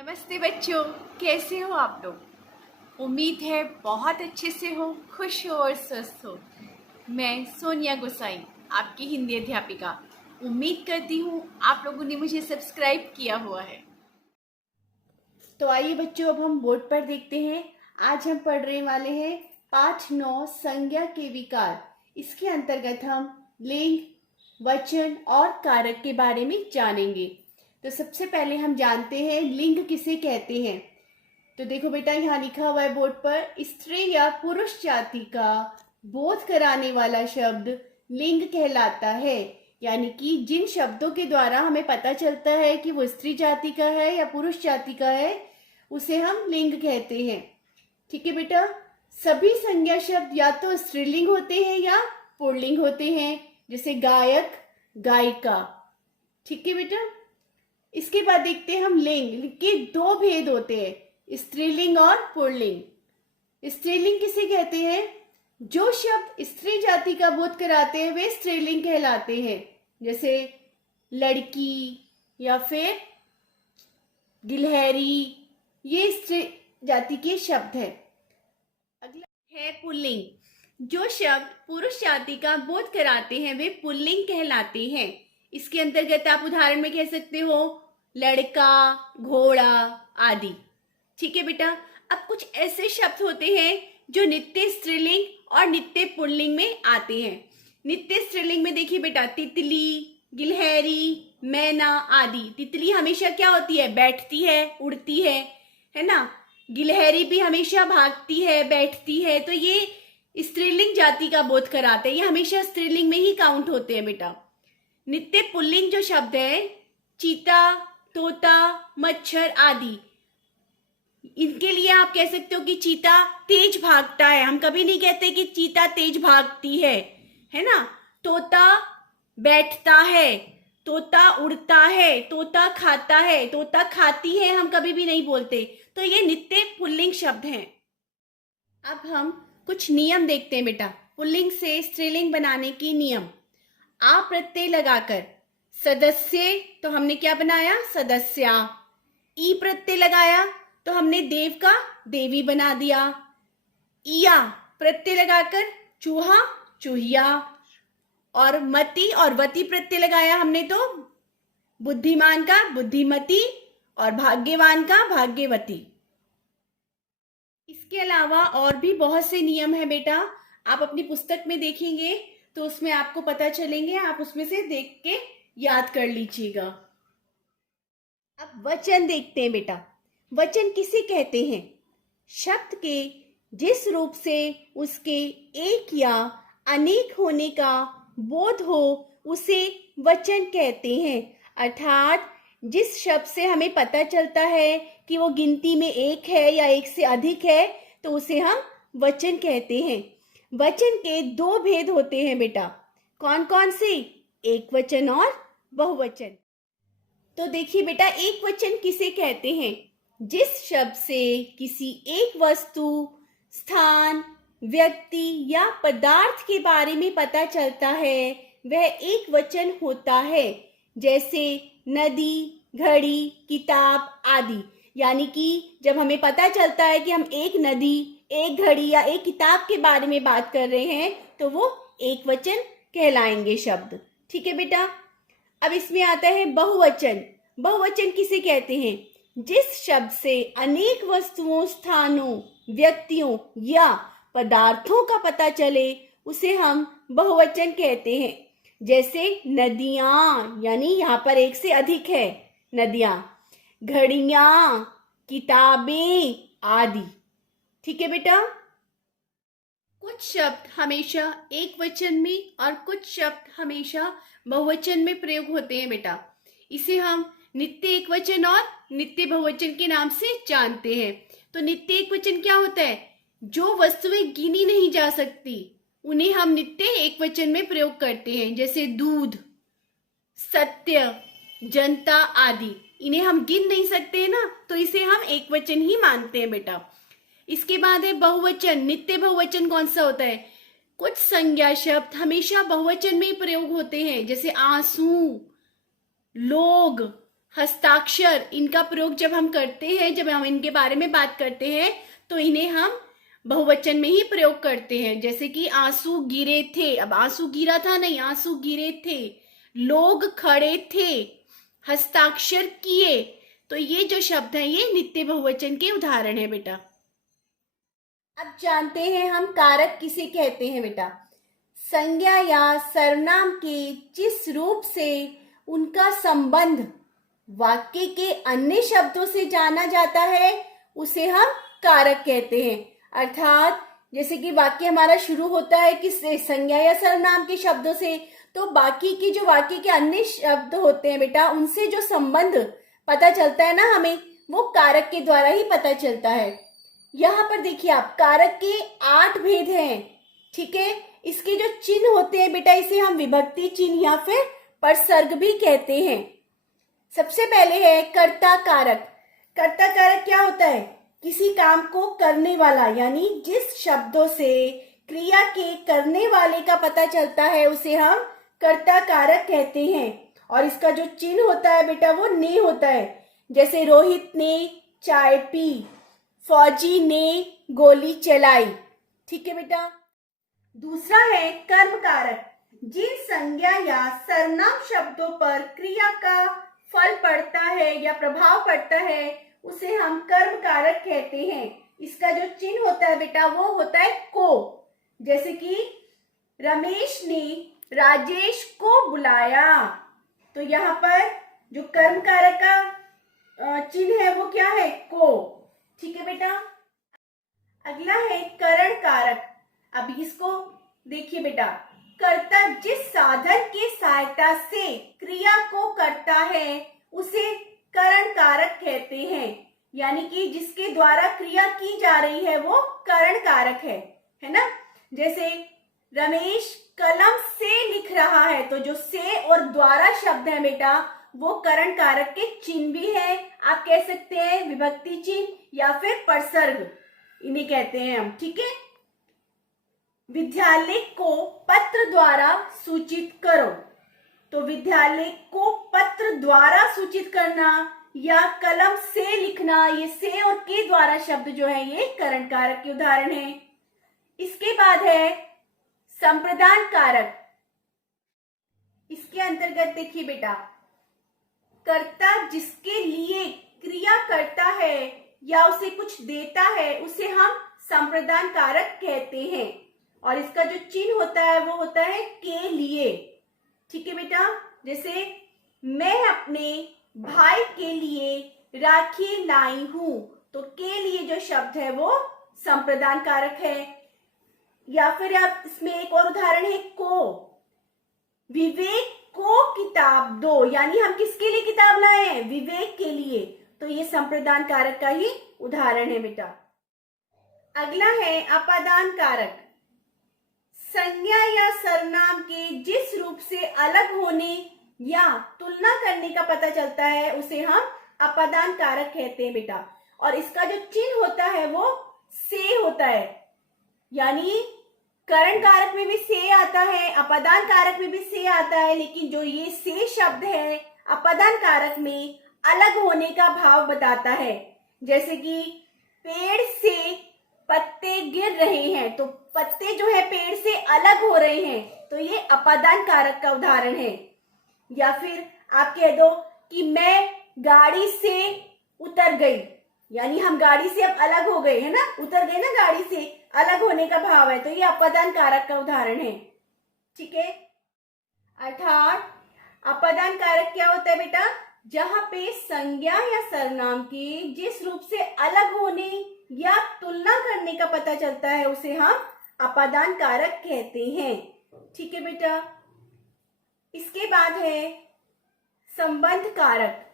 नमस्ते बच्चों, कैसे हो आप लोग। उम्मीद है बहुत अच्छे से हो, खुश हो और स्वस्थ हो। मैं सोनिया गोसाई, आपकी हिंदी अध्यापिका, उम्मीद करती हूँ आप लोगों ने मुझे सब्सक्राइब किया हुआ है। तो आइए बच्चों, अब हम बोर्ड पर देखते हैं। आज हम पढ़ने वाले हैं पाठ 9 संज्ञा के विकार। इसके अंतर्गत हम लिंग, वचन और कारक के बारे में जानेंगे। तो सबसे पहले हम जानते हैं लिंग किसे कहते हैं। तो देखो बेटा, यहाँ लिखा हुआ है बोर्ड पर, स्त्री या पुरुष जाति का बोध कराने वाला शब्द लिंग कहलाता है। यानी कि जिन शब्दों के द्वारा हमें पता चलता है कि वो स्त्री जाति का है या पुरुष जाति का है, उसे हम लिंग कहते हैं। ठीक है बेटा, सभी संज्ञा शब्द या तो स्त्रीलिंग होते हैं या पुल्लिंग होते हैं, जैसे गायक, गायिका। ठीक है बेटा, इसके बाद देखते हैं हम लिंग के दो भेद होते हैं, स्त्रीलिंग और पुल्लिंग। स्त्रीलिंग किसे कहते हैं? जो शब्द स्त्री जाति का बोध कराते हैं वे स्त्रीलिंग कहलाते हैं, जैसे लड़की या फिर गिलहरी, ये स्त्री जाति के शब्द है। अगला है पुल्लिंग। जो शब्द पुरुष जाति का बोध कराते हैं वे पुल्लिंग कहलाते हैं। इसके अंतर्गत आप उदाहरण में कह सकते हो लड़का, घोड़ा आदि। ठीक है बेटा, अब कुछ ऐसे शब्द होते हैं जो नित्य स्त्रीलिंग और नित्य पुल्लिंग में आते हैं। नित्य स्त्रीलिंग में देखिए बेटा, तितली, गिलहरी, मैना आदि। तितली हमेशा क्या होती है? बैठती है, उड़ती है ना। गिलहरी भी हमेशा भागती है, बैठती है। तो ये स्त्रीलिंग जाति का बोध कराते हैं, ये हमेशा स्त्रीलिंग में ही काउंट होते हैं बेटा। नित्य पुल्लिंग जो शब्द है, चीता, तोता, मच्छर आदि, इनके लिए आप कह सकते हो कि चीता तेज भागता है। हम कभी नहीं कहते कि चीता तेज भागती है ना। तोता बैठता है, तोता उड़ता है, तोता खाता है, तोता खाती है, हम कभी भी नहीं बोलते। तो ये नित्य पुल्लिंग शब्द हैं। अब हम कुछ नियम देखते हैं बेटा, पुल्लिंग से स्त्रीलिंग बनाने की नियम। आ प्रत्यय लगाकर सदस्य, तो हमने क्या बनाया? सदस्या। ई प्रत्यय लगाया तो हमने देव का देवी बना दिया। इया प्रत्यय लगाकर चूहा, चूहिया। और मति और वति प्रत्यय लगाया हमने तो बुद्धिमान का बुद्धिमती और भाग्यवान का भाग्यवती। इसके अलावा और भी बहुत से नियम है बेटा, आप अपनी पुस्तक में देखेंगे तो उसमें आपको पता चलेंगे, आप उसमें से देख के याद कर लीजिएगा। अब वचन देखते हैं बेटा। वचन किसे कहते हैं? शब्द के जिस रूप से उसके एक या अनेक होने का बोध हो उसे वचन कहते हैं। अर्थात जिस शब्द से हमें पता चलता है कि वो गिनती में एक है या एक से अधिक है, तो उसे हम वचन कहते हैं। वचन के दो भेद होते हैं बेटा। कौन कौन से? एक वचन और बहुवचन। तो देखिए बेटा, एक वचन किसे कहते हैं? जिस शब्द से किसी एक वस्तु, स्थान, व्यक्ति या पदार्थ के बारे में पता चलता है वह एक वचन होता है, जैसे नदी, घड़ी, किताब आदि। यानी कि जब हमें पता चलता है कि हम एक नदी, एक घड़ी या एक किताब के बारे में बात कर रहे हैं तो वो एक वचन कहलाएंगे शब्द। ठीक है बेटा, अब इसमें आता है बहुवचन। बहुवचन किसे कहते हैं? जिस शब्द से अनेक वस्तुओं, स्थानों, व्यक्तियों या पदार्थों का पता चले उसे हम बहुवचन कहते हैं, जैसे नदियां, यानी यहाँ पर एक से अधिक है नदियां, घड़ियां, किताबें आदि। ठीक है बेटा, कुछ शब्द हमेशा एक वचन में और कुछ शब्द हमेशा बहुवचन में प्रयोग होते हैं बेटा। इसे हम नित्य एक वचन और नित्य बहुवचन के नाम से जानते हैं। तो नित्य एक वचन क्या होता है? जो वस्तुएं गिनी नहीं जा सकती उन्हें हम नित्य एक वचन में प्रयोग करते हैं, जैसे दूध, सत्य, जनता आदि। इन्हें हम गिन नहीं सकते ना, तो इसे हम एक वचन ही मानते हैं बेटा। इसके बाद है बहुवचन। नित्य बहुवचन कौन सा होता है? कुछ संज्ञा शब्द हमेशा बहुवचन में प्रयोग होते हैं, जैसे आंसू, लोग, हस्ताक्षर, इनका प्रयोग जब हम करते हैं, जब हम इनके बारे में बात करते हैं तो इन्हें हम बहुवचन में ही प्रयोग करते हैं। जैसे कि आंसू गिरे थे, अब आंसू गिरा था नहीं, आंसू गिरे थे। लोग खड़े थे, हस्ताक्षर किए। तो ये जो शब्द हैं ये नित्य बहुवचन के उदाहरण है बेटा। अब जानते हैं हम कारक किसे कहते हैं बेटा। संज्ञा या सर्वनाम के जिस रूप से उनका संबंध वाक्य के अन्य शब्दों से जाना जाता है उसे हम कारक कहते हैं। अर्थात जैसे कि वाक्य हमारा शुरू होता है किससे, संज्ञा या सर्वनाम के शब्दों से, तो बाकी के जो वाक्य के अन्य शब्द होते हैं बेटा उनसे जो संबंध पता चलता है ना हमें, वो कारक के द्वारा ही पता चलता है। यहाँ पर देखिए आप, कारक के 8 भेद हैं, ठीक है। इसके जो चिन्ह होते हैं बेटा इसे हम विभक्ति चिन्ह या फिर परसर्ग भी कहते हैं। सबसे पहले है कर्ता कारक। कर्ता कारक क्या होता है, किसी काम को करने वाला, यानी जिस शब्दों से क्रिया के करने वाले का पता चलता है उसे हम कर्ता कारक कहते हैं। और इसका जो चिन्ह होता है बेटा वो ने होता है। जैसे रोहित ने चाय पी, फौजी ने गोली चलाई, ठीक है बेटा। दूसरा है कर्म कारक। जिन संज्ञा या सर्वनाम शब्दों पर क्रिया का फल पड़ता है या प्रभाव पड़ता है उसे हम कर्म कारक कहते हैं। इसका जो चिन्ह होता है बेटा वो होता है को। जैसे कि रमेश ने राजेश को बुलाया, तो यहाँ पर जो कर्म कारक का चिन्ह है वो क्या है, को, ठीक है बेटा। अगला है करण कारक। अब इसको देखिए बेटा, कर्ता जिस साधन के सहायता से क्रिया को करता है उसे करण कारक कहते हैं। यानी कि जिसके द्वारा क्रिया की जा रही है वो करण कारक है ना। जैसे रमेश कलम से लिख रहा है, तो जो से और द्वारा शब्द है बेटा वो करण कारक के चिन्ह भी है। आप कह सकते हैं विभक्ति चिन्ह या फिर परसर्ग, इन्हें कहते हैं हम, ठीक है। विद्यालय को पत्र द्वारा सूचित करो, तो विद्यालय को पत्र द्वारा सूचित करना या कलम से लिखना, ये से और के द्वारा शब्द जो है ये करण कारक के उदाहरण है। इसके बाद है संप्रदान कारक। इसके अंतर्गत देखिए बेटा, कर्ता जिसके लिए क्रिया करता है या उसे कुछ देता है उसे हम संप्रदान कारक कहते हैं। और इसका जो चिन्ह होता है वो होता है के लिए, ठीक है बेटा। जैसे मैं अपने भाई के लिए राखी लाई हूं, तो के लिए जो शब्द है वो संप्रदान कारक है। या फिर आप इसमें एक और उदाहरण है को। विवेक को किताब दो, यानी हम किसके लिए किताब लाए हैं, विवेक के लिए, तो ये संप्रदान कारक का ही उदाहरण है बेटा। अगला है अपादान कारक। संज्ञा या सर्वनाम के जिस रूप से अलग होने या तुलना करने का पता चलता है उसे हम अपादान कारक कहते हैं बेटा। और इसका जो चिन्ह होता है वो से होता है, यानी करण कारक में भी से आता है, अपादान कारक में भी से आता है, लेकिन जो ये से शब्द है अपादान कारक में अलग होने का भाव बताता है। जैसे कि पेड़ से पत्ते गिर रहे हैं, तो पत्ते जो है पेड़ से अलग हो रहे हैं, तो ये अपादान कारक का उदाहरण है। या फिर आप कह दो कि मैं गाड़ी से उतर गई, यानी हम गाड़ी से अब अलग हो गए, है ना, उतर गए ना, गाड़ी से अलग होने का भाव है, तो ये अपादान कारक का उदाहरण है, ठीक है। अर्थात अपादान कारक क्या होता है बेटा, जहां पे संज्ञा या सर्वनाम के जिस रूप से अलग होने या तुलना करने का पता चलता है उसे हम अपादान कारक कहते हैं, ठीक है बेटा। इसके बाद है संबंध कारक।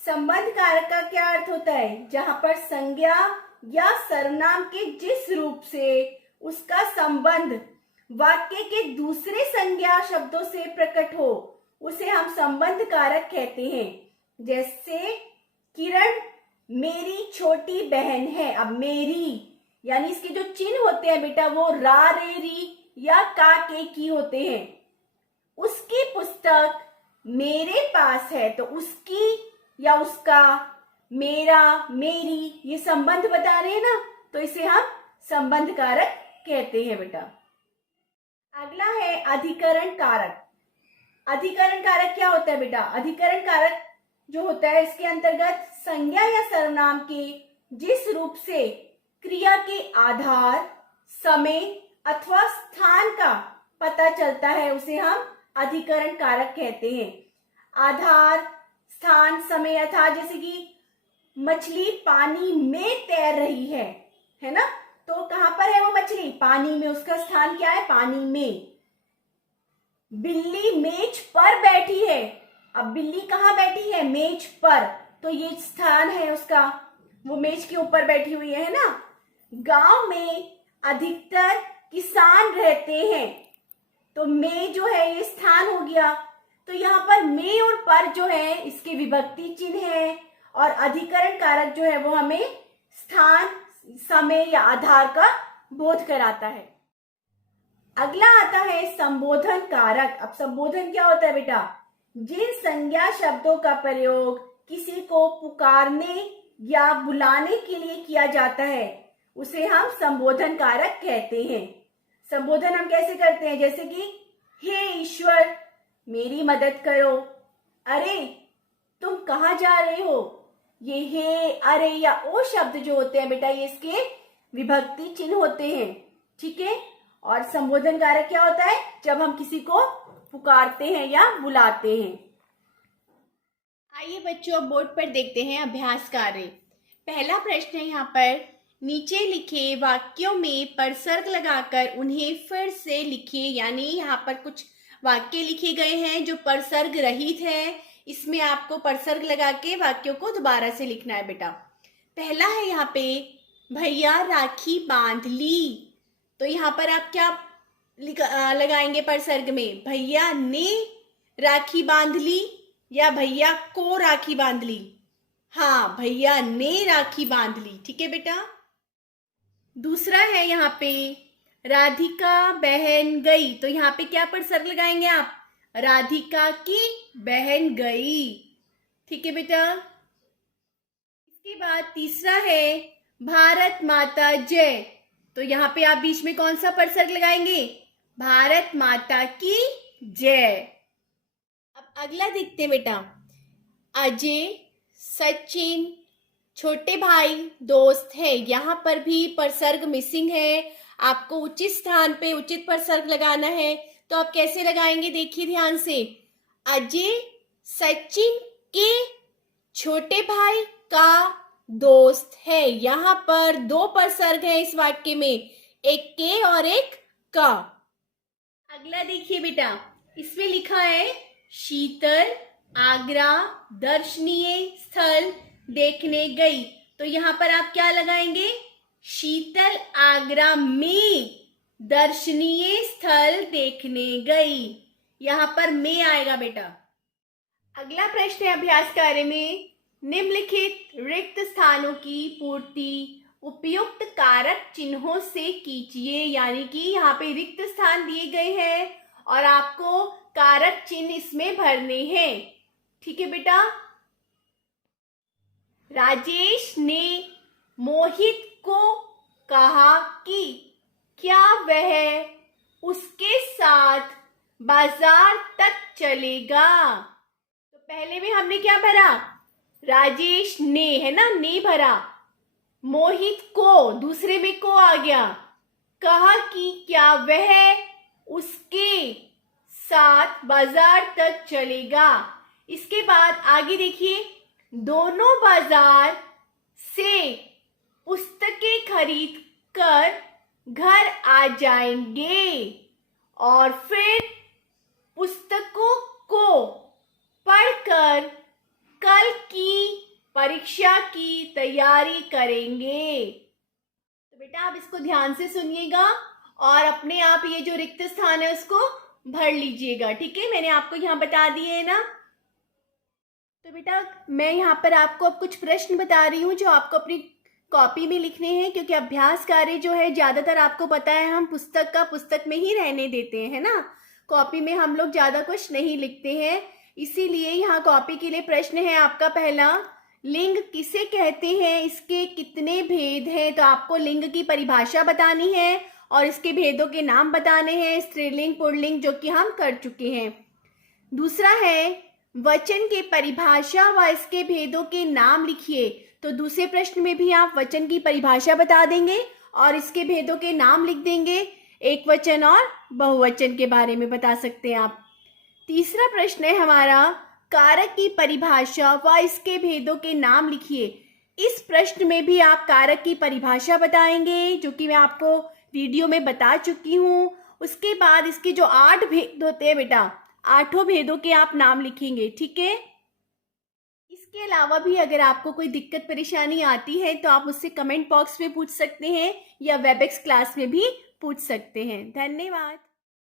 संबंध कारक का क्या अर्थ होता है, जहां पर संज्ञा या सर्वनाम के जिस रूप से उसका संबंध वाक्य के दूसरे संज्ञा शब्दों से प्रकट हो उसे हम संबंध कारक कहते हैं। जैसे किरण मेरी छोटी बहन है, अब मेरी यानी इसके जो चिन्ह होते हैं बेटा वो रा रे री या का के की होते हैं। उसकी पुस्तक मेरे पास है, तो उसकी या उसका, मेरा, मेरी, ये संबंध बता रहे हैं ना, तो इसे हम संबंध कारक कहते हैं बेटा। अगला है अधिकरण कारक। अधिकरण कारक क्या होता है बेटा? अधिकरण कारक जो होता है इसके अंतर्गत संज्ञा या सर्वनाम के जिस रूप से क्रिया के आधार, समय अथवा स्थान का पता चलता है उसे हम अधिकरण कारक कहते हैं। आधार, स्थान, समय अर्थात जैसे कि मछली पानी में तैर रही है ना, तो कहां पर है वो मछली? पानी में। उसका स्थान क्या है? पानी में। बिल्ली मेज पर बैठी है। अब बिल्ली कहाँ बैठी है? मेज पर, तो ये स्थान है उसका, वो मेज के ऊपर बैठी हुई है ना। गांव में अधिकतर किसान रहते हैं, तो में जो है ये स्थान हो गया। तो यहाँ पर में और पर जो है इसके विभक्ति चिन्ह है, और अधिकरण कारक जो है वो हमें स्थान, समय या आधार का बोध कराता है। अगला आता है संबोधन कारक। अब संबोधन क्या होता है बेटा? जिन संज्ञा शब्दों का प्रयोग किसी को पुकारने या बुलाने के लिए किया जाता है उसे हम संबोधन कारक कहते हैं। संबोधन हम कैसे करते हैं? जैसे कि हे ईश्वर मेरी मदद करो, अरे तुम कहाँ जा रहे हो। ये हे, अरे या ओ शब्द जो होते हैं बेटा ये इसके विभक्ति चिन्ह होते हैं, ठीक है। और संबोधन कारक क्या होता है? जब हम किसी को पुकारते हैं या बुलाते हैं। आइए बच्चों बोर्ड पर देखते हैं अभ्यास कार्य। पहला प्रश्न है यहाँ पर, नीचे लिखे वाक्यों में परसर्ग लगाकर उन्हें फिर से लिखिए। यानी यहाँ पर कुछ वाक्य लिखे गए हैं जो परसर्ग रहित है, इसमें आपको परसर्ग लगा के वाक्यों को दोबारा से लिखना है बेटा। पहला है यहाँ पे, भैया राखी बांध ली। तो यहाँ पर आप क्या लगाएंगे परसर्ग में? भैया ने राखी बांध ली या भैया को राखी बांध ली? हाँ, भैया ने राखी बांध ली, ठीक है बेटा। दूसरा है यहाँ पे, राधिका बहन गई। तो यहाँ पे क्या परसर्ग लगाएंगे आप? राधिका की बहन गई, ठीक है बेटा। इसके बाद तीसरा है, भारत माता जय। तो यहाँ पे आप बीच में कौन सा परसर्ग लगाएंगे? भारत माता की जय। अब अगला देखते हैं बेटा, अजय, सचिन छोटे भाई दोस्त है। यहाँ पर भी परसर्ग मिसिंग है, आपको उचित स्थान पे उचित परसर्ग लगाना है। तो आप कैसे लगाएंगे? देखिए ध्यान से, अजय सचिन के छोटे भाई का दोस्त है। यहाँ पर दो परसर्ग है इस वाक्य में, एक के और एक का। अगला देखिए बेटा, इसमें लिखा है शीतल आगरा दर्शनीय स्थल देखने गई। तो यहाँ पर आप क्या लगाएंगे? शीतल आगरा में दर्शनीय स्थल देखने गई, यहाँ पर में आएगा बेटा। अगला प्रश्न है अभ्यास कार्य में, निम्नलिखित रिक्त स्थानों की पूर्ति उपयुक्त कारक चिन्हों से कीजिए। यानी कि यहाँ पे रिक्त स्थान दिए गए हैं और आपको कारक चिन्ह इसमें भरने हैं, ठीक है बेटा। राजेश ने मोहित को कहा कि क्या वह उसके साथ बाजार तक चलेगा। तो पहले में हमने क्या भरा? राजेश ने, है ना, ने भरा। मोहित को, दूसरे में को आ गया। कहा कि क्या वह उसके साथ बाजार तक चलेगा। इसके बाद आगे देखिए, दोनों बाजार से पुस्तकें खरीद कर घर आ जाएंगे और फिर पुस्तकों को पढ़कर कल की परीक्षा की तैयारी करेंगे। तो बेटा आप इसको ध्यान से सुनिएगा और अपने आप ये जो रिक्त स्थान है उसको भर लीजिएगा, ठीक है। मैंने आपको यहाँ बता दिए है ना। तो बेटा मैं यहाँ पर आपको अब कुछ प्रश्न बता रही हूँ जो आपको अपनी कॉपी में लिखने हैं, क्योंकि अभ्यास कार्य जो है ज्यादातर आपको पता है हम पुस्तक में ही रहने देते हैं, है ना। कॉपी में हम लोग ज्यादा कुछ नहीं लिखते हैं, इसीलिए यहाँ कॉपी के लिए प्रश्न है आपका पहला, लिंग किसे कहते हैं, इसके कितने भेद हैं। तो आपको लिंग की परिभाषा बतानी है और इसके भेदों के नाम बताने हैं, स्त्रीलिंग पुल्लिंग, जो कि हम कर चुके हैं। दूसरा है वचन की परिभाषा व इसके भेदों के नाम लिखिए। तो दूसरे प्रश्न में भी आप वचन की परिभाषा बता देंगे और इसके भेदों के नाम लिख देंगे। एक वचन और बहुवचन के बारे में बता सकते हैं आप। तीसरा प्रश्न है हमारा, कारक की परिभाषा व इसके भेदों के नाम लिखिए। इस प्रश्न में भी आप कारक की परिभाषा बताएंगे, जो कि मैं आपको वीडियो में बता चुकी हूँ। उसके बाद इसके जो 8 भेद होते हैं बेटा, 8 भेदों के आप नाम लिखेंगे, ठीक है। इसके अलावा भी अगर आपको कोई दिक्कत परेशानी आती है तो आप मुझसे कमेंट बॉक्स में पूछ सकते हैं या वेबएक्स क्लास में भी पूछ सकते हैं। धन्यवाद।